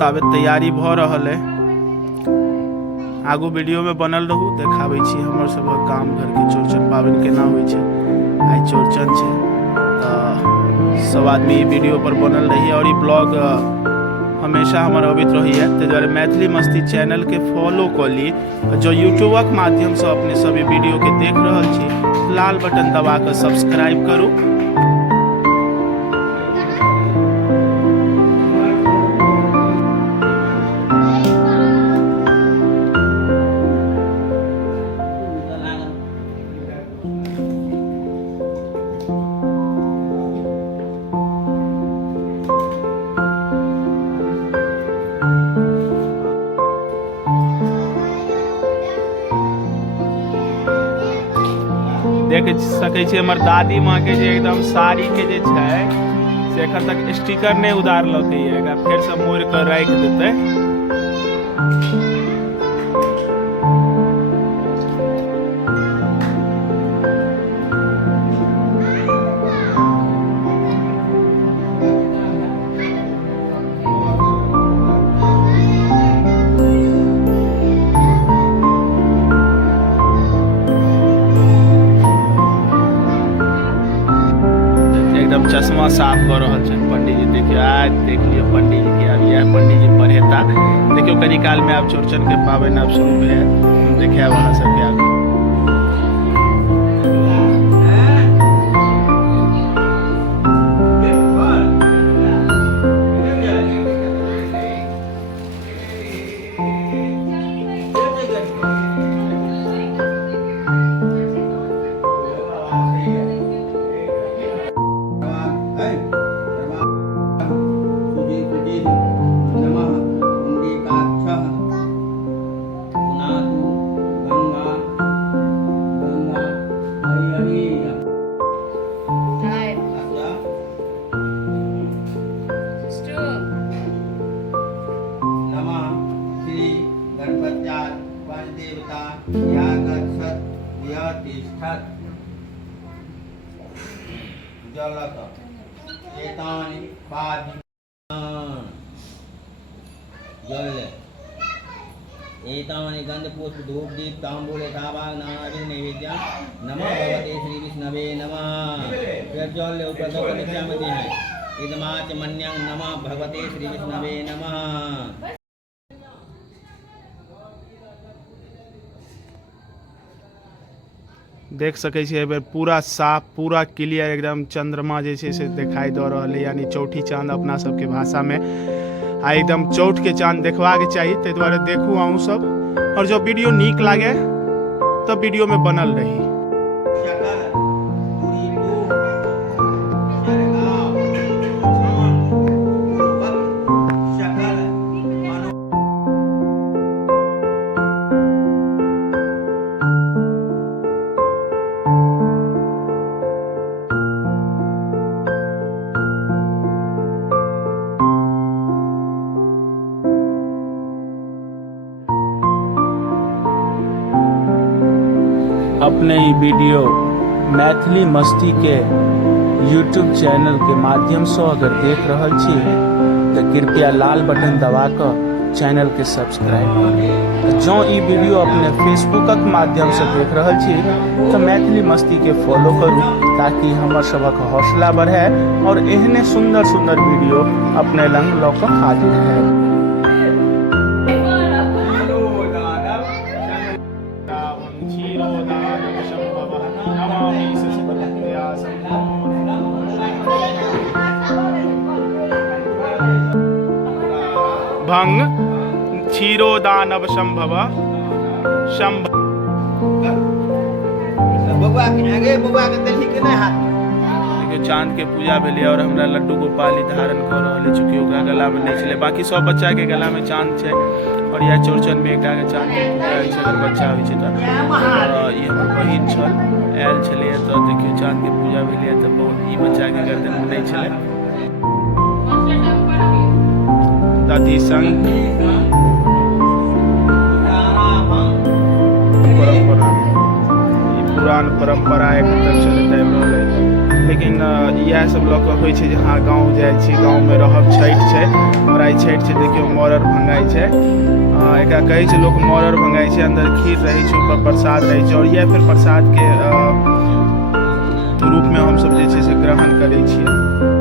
ताबे तैयारी भ रहल है। आगू वीडियो में बनल रहू, देखाबै छी हमर सबक गाम घर के चौड़चन पाबनि केना होइ छै। आइ चौड़चन छै तऽ सब आदमी वीडियो पर बनल रही और ई ब्लॉग हमेशा हमर अबैत रहिए। ताहि दुआरे मैथिली मस्ती चैनल के फॉलो कऽ ली। जो यूट्यूबक माध्यम से अपने सब वीडियो के देख रहल छी, लाल बटन दबा कऽ सब्सक्राइब करू। देख सकै छी हमर दादी माँ के जे एकदम साड़ी के जे छै से एखन तक स्टिकर नहीं उतारलकै है, एकरा फेर से मोड़ के राख देतै। एकदम चश्मा साफ कर रहल छै पंडित जी। देखियो आज देख लियो पंडित जी के, अब यह पंडित जी पढ़ेता। देखियो कनी काल में अब चौड़चन के पाबनि अब शुरू भेल, देखिए वहाँ सबके आगू एतानि गंधपुष्प धूप दीप तांबूले ताबाग नानाविध नैवेद्य नमः भगवते श्री विष्णवे नमः। फिर जल ऊपर दो नीचे में दी है इदमाच मन्यं नमः भगवते श्री विष्णवे नमः। देख सकै छी एहि बेर पूरा साफ पूरा क्लियर एकदम चंद्रमा जे छै से दिखाई दऽ रहल है, यानी चौठी चांद अपना सबके भाषा में। आ एकदम चौठ के चांद देखबाक चाही, ताहि दुआरे देखू अहूँ सब। और जो वीडियो नीक लागे तो वीडियो में बनल रही। अपने ही वीडियो मैथिली मस्ती के यूट्यूब चैनल के माध्यम से अगर देख रहल छी तो कृपया लाल बटन दबा कर चैनल के सब्सक्राइब करू। जो ई वीडियो अपने फेसबुकक माध्यम से देख रहल छी तो मैथिली मस्ती के फॉलो करू, ताकि हमर सबक हौसला बढ़े और एहने सुंदर सुंदर वीडियो अपने लंग लऽ कऽ हाजिर है। भंग क्षीरोदानव संभव शंभ बबुआ के आगे बबुआ के देखी के नहीं हाथ। देखियो चांद के पूजा भेलै और हमरा लड्डू गोपाली धारण कर रहल है, चूँकि ओकरा गला में नहीं छलै। बाकी सब बच्चा के गला में चांद छै और यह चौड़चन में एकटा के चांद के पूजा होइ छै अगर बच्चा होइ छै तऽ। ई हमर बहिन छल आयल छलै तऽ देखियो चांद के पूजा भेलै तऽ ई बच्चा के गर्दन में नहीं छलै। दधि संग परंपरा, पुरान परंपरा एक चलते आबि रहल है। लेकिन इएह सब लऽ कऽ होइ छै जे हाँ गाँव जाइ छी, गाँवमे रहब, छठि छै और आइ छठि छै। देखियौ मौरर भंगाइ छै, एकरा कहै छै लोक मौरर भंगाइ छै। अंदर खीर रहै छै, ऊपर प्रसाद रहै छै और इएह फिर प्रसाद के रूपमे हमसब जे छै से ग्रहण करै छियै।